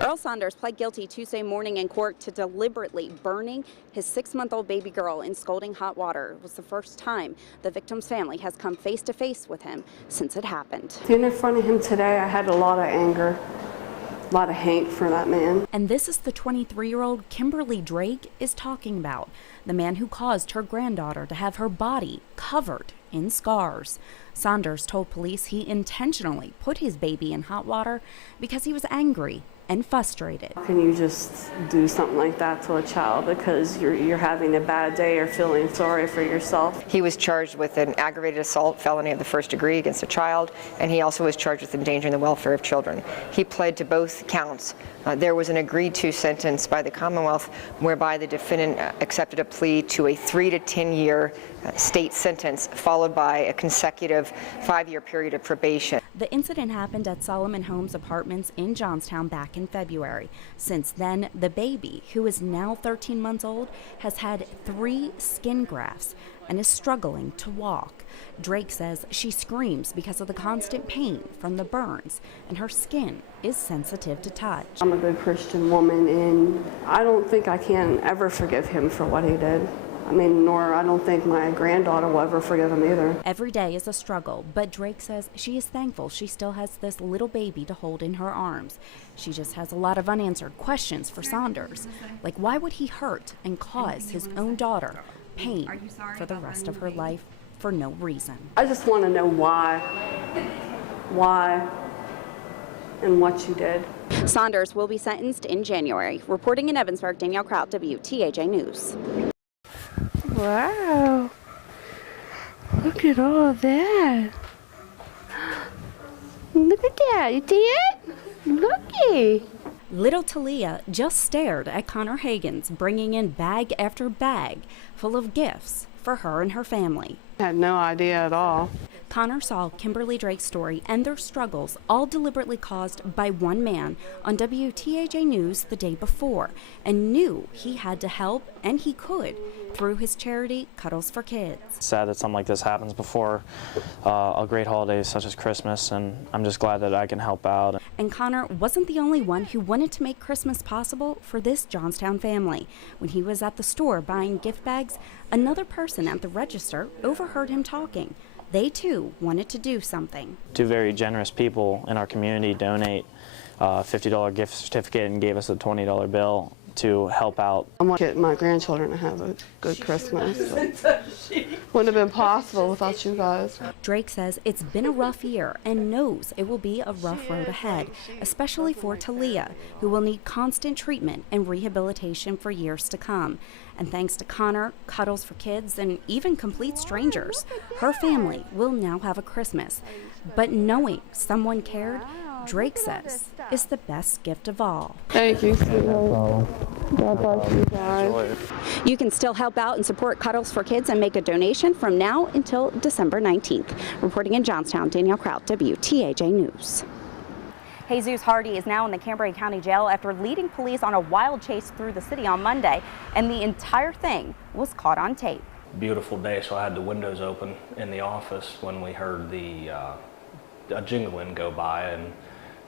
Earl Saunders pled guilty Tuesday morning in court to deliberately burning his 6-month-old baby girl in scalding hot water. It was the first time the victim's family has come face to face with him since it happened. Standing in front of him today, I had a lot of anger, a lot of hate for that man. And this is the 23-year-old Kimberly Drake is talking about, the man who caused her granddaughter to have her body covered in scars. Saunders told police he intentionally put his baby in hot water because he was angry and frustrated. How can you just do something like that to a child because you're having a bad day or feeling sorry for yourself? He was charged with an aggravated assault felony of the first degree against a child, and he also was charged with endangering the welfare of children. He pled to both counts. There was an agreed-to sentence by the Commonwealth whereby the defendant accepted a plea to a 3 to 10-year state sentence followed by a consecutive 5-year period of probation. The incident happened at Solomon Homes Apartments in Johnstown back in February. Since then, the baby, who is now 13 months old, has had 3 skin grafts and is struggling to walk. Drake says she screams because of the constant pain from the burns, and her skin is sensitive to touch. I'm a good Christian woman, and I don't think I can ever forgive him for what he did. I don't think my granddaughter will ever forgive him either. Every day is a struggle, but Drake says she is thankful she still has this little baby to hold in her arms. She just has a lot of unanswered questions for Saunders, like why would he hurt and cause his own daughter pain for the rest of her life for no reason? I just want to know why, and what you did. Saunders will be sentenced in January. Reporting in Evansburg, Danielle Krout, WTAJ News. Wow, look at all that. Look at that, you see it? Looky. Little Talia just stared at Connor Hagens, bringing in bag after bag full of gifts for her and her family. I had no idea at all. Connor saw Kimberly Drake's story and their struggles, all deliberately caused by one man, on WTAJ News the day before, and knew he had to help, and he could, through his charity, Cuddles for Kids. It's sad that something like this happens before a great holiday such as Christmas, and I'm just glad that I can help out. And Connor wasn't the only one who wanted to make Christmas possible for this Johnstown family. When he was at the store buying gift bags, another person at the register overheard him talking. They too wanted to do something. 2 very generous people in our community donate a $50 gift certificate and gave us a $20 bill to help out. I want to get my grandchildren to have a good Christmas. Wouldn't have been possible without you guys. Drake says it's been a rough year and knows it will be a rough road ahead, especially for Talia, who will need constant treatment and rehabilitation for years to come. And thanks to Connor, Cuddles for Kids, and even complete strangers, her family will now have a Christmas. But knowing someone cared, Drake says, is the best gift of all. Thank you, sweetheart. God bless you guys. You can still help out and support Cuddles for Kids and make a donation from now until December 19th. Reporting in Johnstown, Danielle Krout, WTAJ News. Jesus Hardy is now in the Cambria County Jail after leading police on a wild chase through the city on Monday, and the entire thing was caught on tape. Beautiful day, so I had the windows open in the office when we heard a jingling go by, and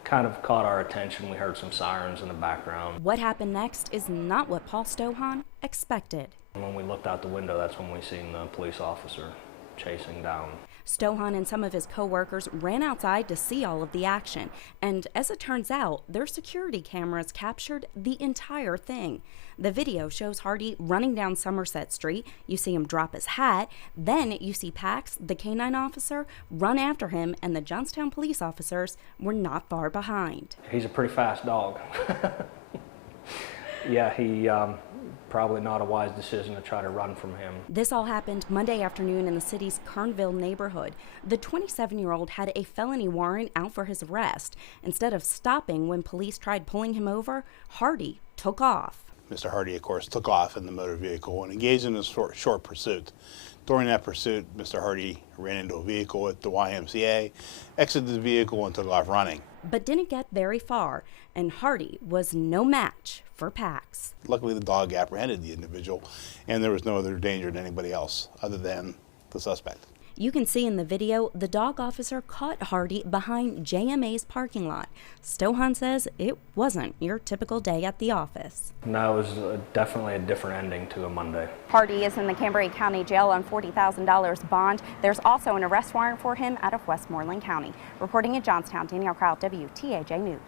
kind of caught our attention. We heard some sirens in the background. What happened next is not what Paul Stohan expected. When we looked out the window, that's when we seen the police officer chasing down. Stohan and some of his co-workers ran outside to see all of the action, and as it turns out, their security cameras captured the entire thing. The video shows Hardy running down Somerset Street. You see him drop his hat. Then you see Pax, the canine officer, run after him, and the Johnstown police officers were not far behind. He's a pretty fast dog. Yeah, he probably not a wise decision to try to run from him. This all happened Monday afternoon in the city's Kernville neighborhood. The 27-year-old had a felony warrant out for his arrest. Instead of stopping when police tried pulling him over, Hardy took off. Mr. Hardy, of course, took off in the motor vehicle and engaged in a short pursuit. During that pursuit, Mr. Hardy ran into a vehicle at the YMCA, exited the vehicle, and took off running. But didn't get very far, and Hardy was no match for Pax. Luckily, the dog apprehended the individual, and there was no other danger to anybody else other than the suspect. You can see in the video the dog officer caught Hardy behind JMA's parking lot. Stohan says it wasn't your typical day at the office. No, it was definitely a different ending to a Monday. Hardy is in the Cambria County Jail on $40,000 bond. There's also an arrest warrant for him out of Westmoreland County. Reporting in Johnstown, Danielle Krout, WTAJ News.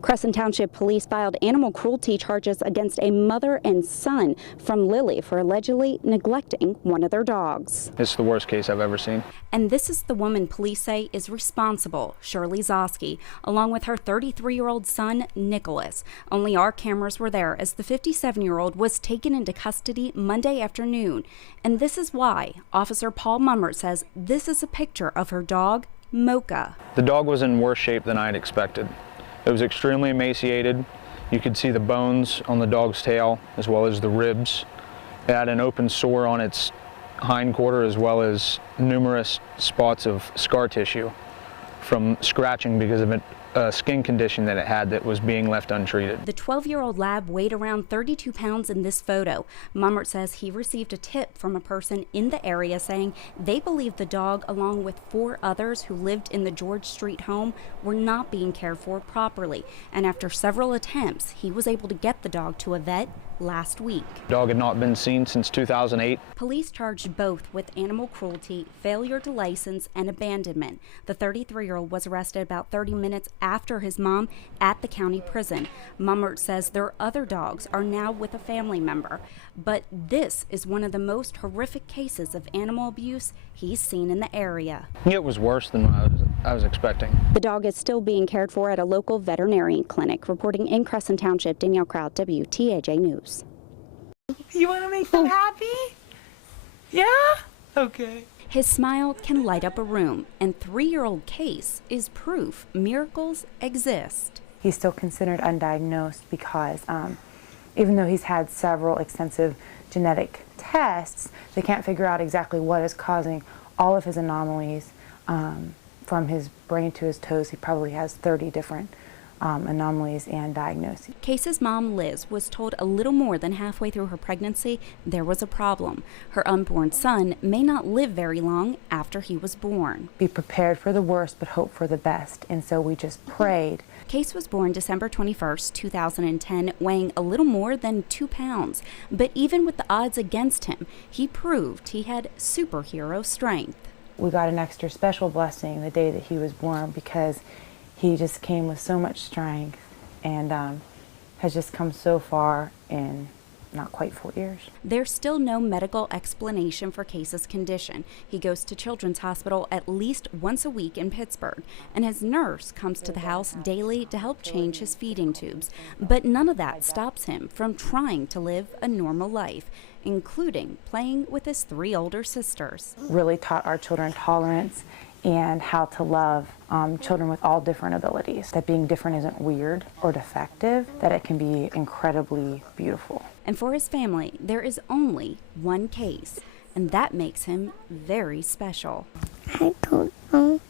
Crescent Township Police filed animal cruelty charges against a mother and son from Lilly for allegedly neglecting one of their dogs. It's the worst case I've ever seen. And this is the woman police say is responsible, Shirley Zosky, along with her 33-year-old son, Nicholas. Only our cameras were there as the 57-year-old was taken into custody Monday afternoon. And this is why Officer Paul Mummert says this is a picture of her dog, Mocha. The dog was in worse shape than I had expected. It was extremely emaciated. You could see the bones on the dog's tail as well as the ribs. It had an open sore on its hind quarter as well as numerous spots of scar tissue from scratching because of a skin condition that it had that was being left untreated. The 12-year-old lab weighed around 32 pounds in this photo. Mummert says he received a tip from a person in the area saying they believe the dog, along with 4 others who lived in the George Street home, were not being cared for properly. And after several attempts, he was able to get the dog to a vet last week. The dog had not been seen since 2008. Police charged both with animal cruelty, failure to license, and abandonment. The 33-year-old was arrested about 30 minutes after his mom at the county prison. Mummert says their other dogs are now with a family member. But this is one of the most horrific cases of animal abuse he's seen in the area. It was worse than what I was expecting. The dog is still being cared for at a local veterinary clinic. Reporting in Crescent Township, Danielle Krout, WTAJ News. You want to make them happy? Yeah? Okay. His smile can light up a room, and 3-year-old Case is proof miracles exist. He's still considered undiagnosed because even though he's had several extensive genetic tests, they can't figure out exactly what is causing all of his anomalies. From his brain to his toes, he probably has 30 different anomalies and diagnoses. Case's mom, Liz, was told a little more than halfway through her pregnancy there was a problem. Her unborn son may not live very long after he was born. Be prepared for the worst, but hope for the best. And so we just prayed. Case was born December 21st, 2010, weighing a little more than 2 pounds. But even with the odds against him, he proved he had superhero strength. We got an extra special blessing the day that he was born because he just came with so much strength and has just come so far in not quite 4 years. There's still no medical explanation for Case's condition. He goes to Children's Hospital at least once a week in Pittsburgh, and his nurse comes to the house daily to help change his feeding tubes. But none of that stops him from trying to live a normal life, including playing with his 3 older sisters. Really taught our children tolerance and how to love children with all different abilities. That being different isn't weird or defective, that it can be incredibly beautiful. And for his family, there is only one Case, and that makes him very special. I don't know.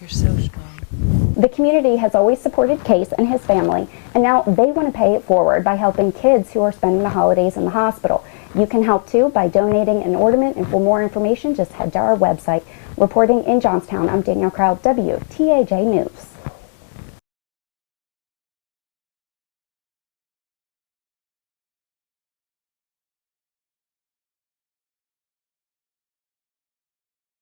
You're so strong. The community has always supported Case and his family, and now they want to pay it forward by helping kids who are spending the holidays in the hospital. You can help too by donating an ornament, and for more information, just head to our website. Reporting in Johnstown, I'm Danielle Krout, WTAJ News.